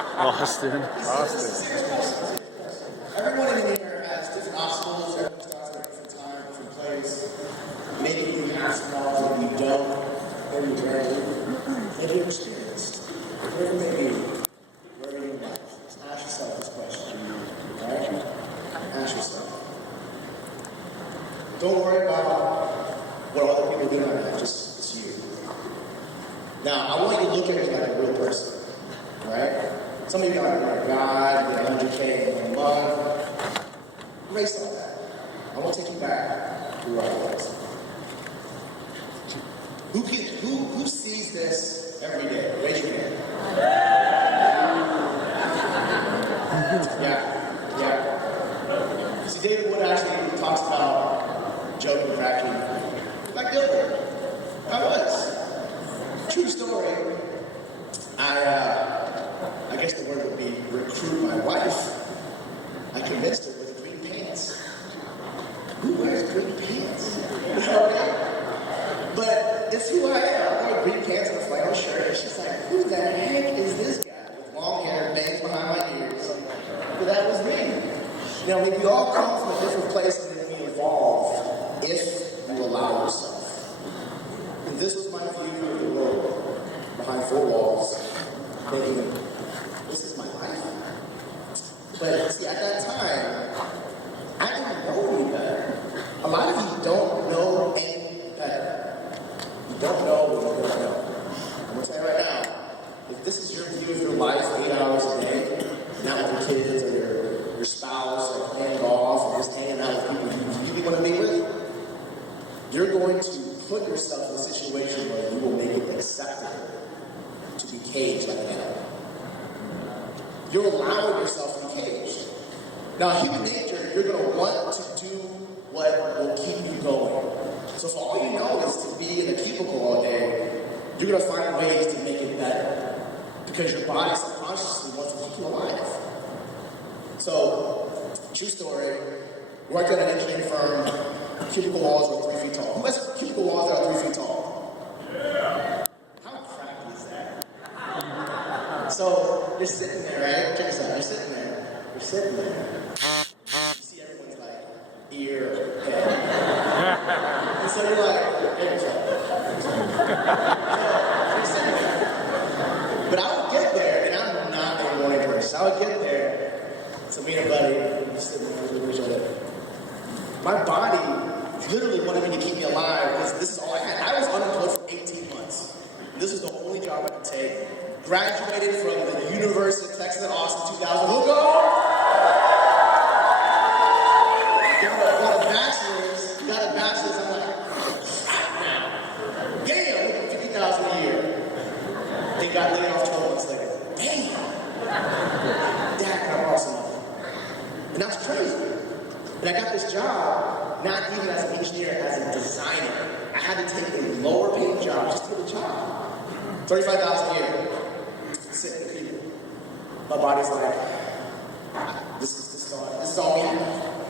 Austin. Everyone in here has different obstacles, everyone starts at a different time, different place. Maybe you have some knowledge, maybe you don't, maybe you're brand maybe you're experienced. Whatever it may be, wherever you're in life, just ask yourself this question. Alright? Ask yourself. Don't worry about what other people do in your life, just it's you. Now, I want you to look at me like a real person. Alright? Some of you got like God, get 100K in a month. Erase all that. I want to take you back to where I was. Who sees this every day? Raise your hand. Yeah. See, David Wood actually talks about joking, cracking, like Dilbert. I was. True story. I guess the word would be recruit my wife. I convinced her with green pants. Who wears green pants? But it's who I am. I wear green pants and a flannel shirt. And she's like, who the heck is this guy with long hair, bangs behind my ears? But that was me. Now, we all come from a different place and then we evolve if you allow yourself. And this was my view of the world behind four walls, thinking, this is my life. But see, at that time, I didn't know any better. A lot of you don't know any better. You don't know what you don't know. I'm going to tell you right now, if this is your view of your life, 8 hours a day, not with your kids or your spouse or playing golf or just hanging out with people you really want to be with, you're going to put yourself in a situation where you will make it acceptable to be caged like an animal. You're allowing yourself to be caged. Now, human nature, you're going to want to do what will keep you going. So if all you know is to be in a cubicle all day, you're going to find ways to make it better. Because your body subconsciously wants to keep you alive. So, true story, worked at an engineering firm, cubicle walls were 3 feet tall. Who has cubicle walls that are 3 feet tall? Yeah. How crappy is that? So, you're sitting there, right? Check this out. You're sitting there. You're sitting there. You see everyone's like, ear, head. And so you're like, hey, what's up? So, you're sitting there. But I would get there, and I'm not a morning person. I would get there. So me and a buddy, we're sitting there with each other. My body literally wanted me to keep me alive because this is all I had. I was unemployed for 18 months. This is the only job I could take. Graduated from the University of Texas at Austin 2000. Got a bachelor's. I'm like, now. Damn, look at 50,000 a year. They got laid off 12 months later. Damn. Dad, can I borrow some money? And that's crazy. And I got this job, not even as an engineer, as a designer. I had to take a lower paying job just to get a job. $35,000 a year. Sitting in the cubicle. My body's like, this is all me.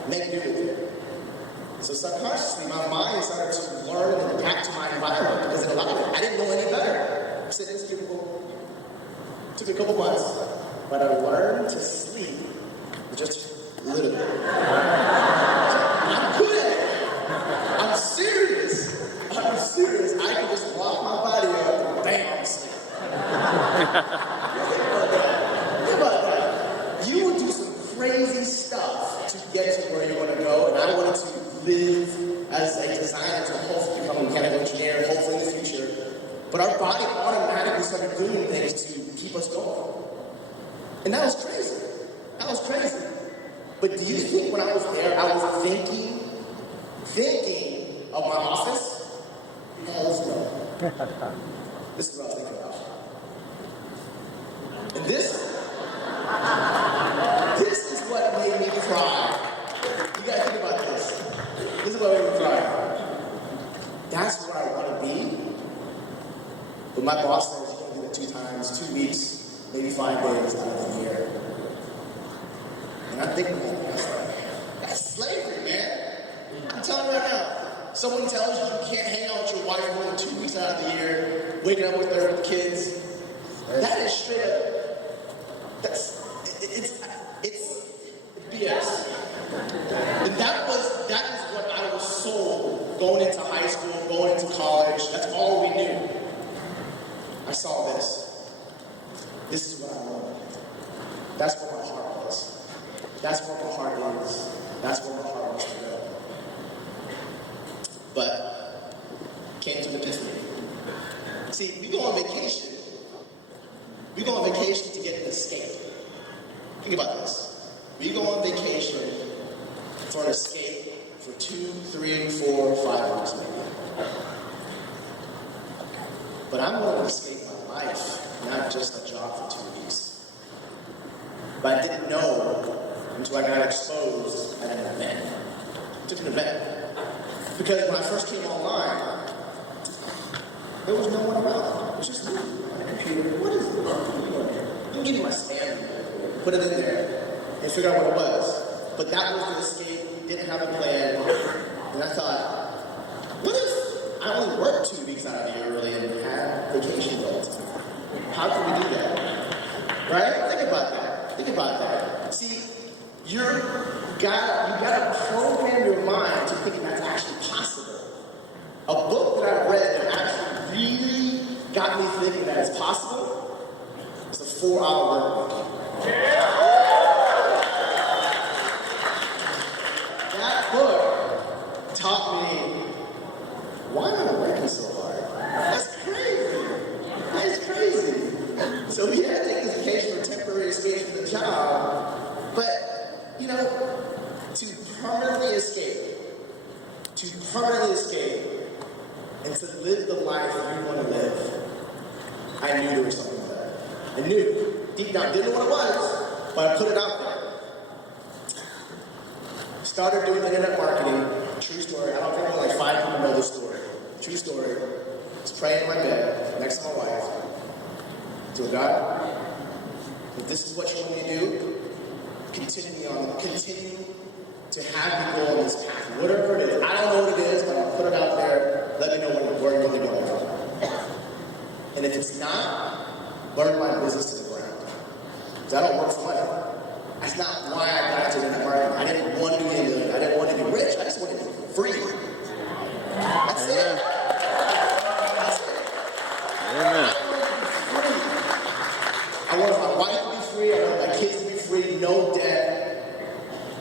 Make do with it. So subconsciously, my mind started to learn and adapt to my environment because it allowed it. I didn't know any better. I'm sitting in this cubicle. It took a couple months, but I learned to sleep just a little bit. I'm good at it. I'm serious. I can just lock my body up and bam, I'm asleep. Think about that. You will do some crazy stuff to get to where you want to go, and I wanted to live as a designer to hopefully become a mechanical engineer, hopefully in the future. But our body automatically started doing things to keep us going. And that was crazy. But do you think when I was there, I was thinking of my office? Hell no. This is what I was thinking about. And this is what made me cry. You gotta think about this. This is what made me cry. That's what I want to be. But my boss says you can do it 2 times, 2 weeks, maybe 5 days out of the year. And I'm thinking, that's slavery, man. I'm telling you right now. Someone tells you you can't hang out with your wife more than 2 weeks out of the year, waking up with her with kids. That is straight up. That's where my heart was. That's where my heart is. That's where my heart wants to go. But came to an epiphany. See, we go on vacation. We go on vacation to get an escape. Think about this. We go on vacation for an escape for 2, 3, 4, 5 weeks maybe. But I'm willing to escape my life, not just a job for 2 weeks. But I didn't know until I got exposed at an event. Different event. Because when I first came online, there was no one around. It was just me on a computer. What is it? I can give you my standard. Put it in there and figure out what it was. But that was the escape. Didn't have a plan. And I thought, what if I only worked 2 weeks out of the year really and had vacations all the time? How can we do that? Right? Think about that. Think about that. See, you gotta program your mind to think that's actually possible. A book that I read that actually really got me thinking that it's possible is the 4-Hour Work Week. That book taught me, why am I working so hard? That's crazy. That's crazy. So yeah, I take this occasional temporary escape from the job, but to permanently escape, and to live the life you want to live, I knew there was something like that. I knew. Deep down, didn't know what it was, but I put it out there. Started doing internet marketing. True story. I don't think only like 5 people know this story. True story. I was praying in my bed next to my wife. To God, if this is what you want me to do, continue to have me go on this path, whatever it is. I don't know what it is, but I'll put it out there. Let me know where you're really going. And if it's not, burn my business to the ground. Because I don't work for money. That's not why I got into internet marketing. I didn't want to be a millionaire. I didn't want to be rich. I just wanted to be free. That's it. That's it. Amen. I wanted my wife to be free. I wanted my kids to be free. No debt.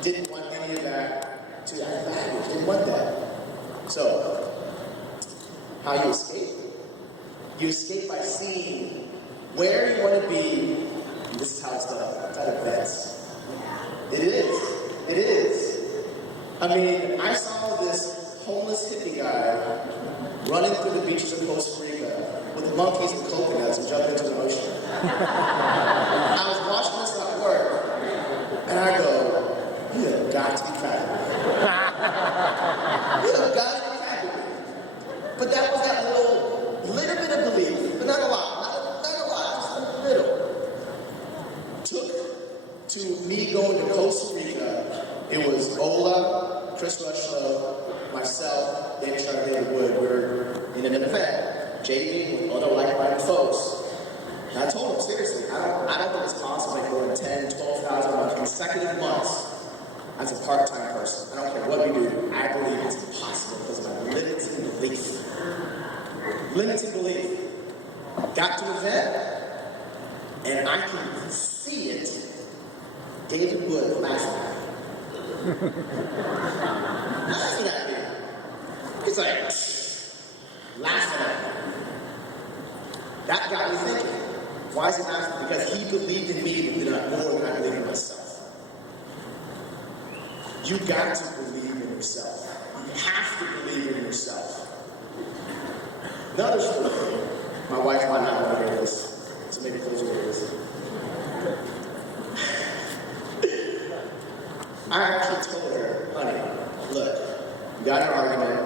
Didn't want any of that to add baggage. Didn't want that. So, how you escape? You escape by seeing where you want to be. And this is how it's done. It's at events. It is. It is. I mean, I saw this homeless hippie guy running through the beaches of Costa Rica with monkeys and coconuts and jumping into the ocean. I was watching this at work, and I go, you have got to be cracking me. You have got to be cracking me. But that was that little bit of belief, but not a lot, not a lot, just a little. Took to me going to Costa Rica. It was Ola, Chris Rushlow, myself, David Sharp, David Wood. We were in an event, JD, with other like-minded folks. And I told him, seriously, I don't think it's possible to make more than 10, 12,000 on consecutive months as a part-time person. I don't care what we do. I believe it's impossible because of my limited belief. Limited belief. Got to the event, and I can see it. David Wood laughing at me. Laughing at me. He's like, laughing at me. That got me thinking. Why is he laughing? Because he believed in me more than I believe in myself. You got to believe in yourself. You have to believe in yourself. Another story. My wife might not want to hear this, so maybe close your ears. I actually told her, honey, look, we got in an argument.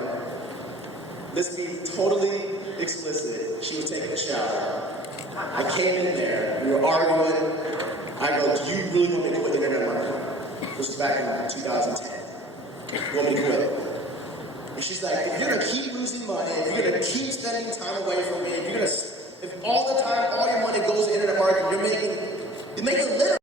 Let's be totally explicit. She was taking a shower. I came in there. We were arguing. I go, do you really want me to quit internet marketing? This was back in 2010. You want me to quit? And she's like, if you're going to keep losing money, if you're going to keep spending time away from me, if all the time, all your money goes to internet marketing, you're making little.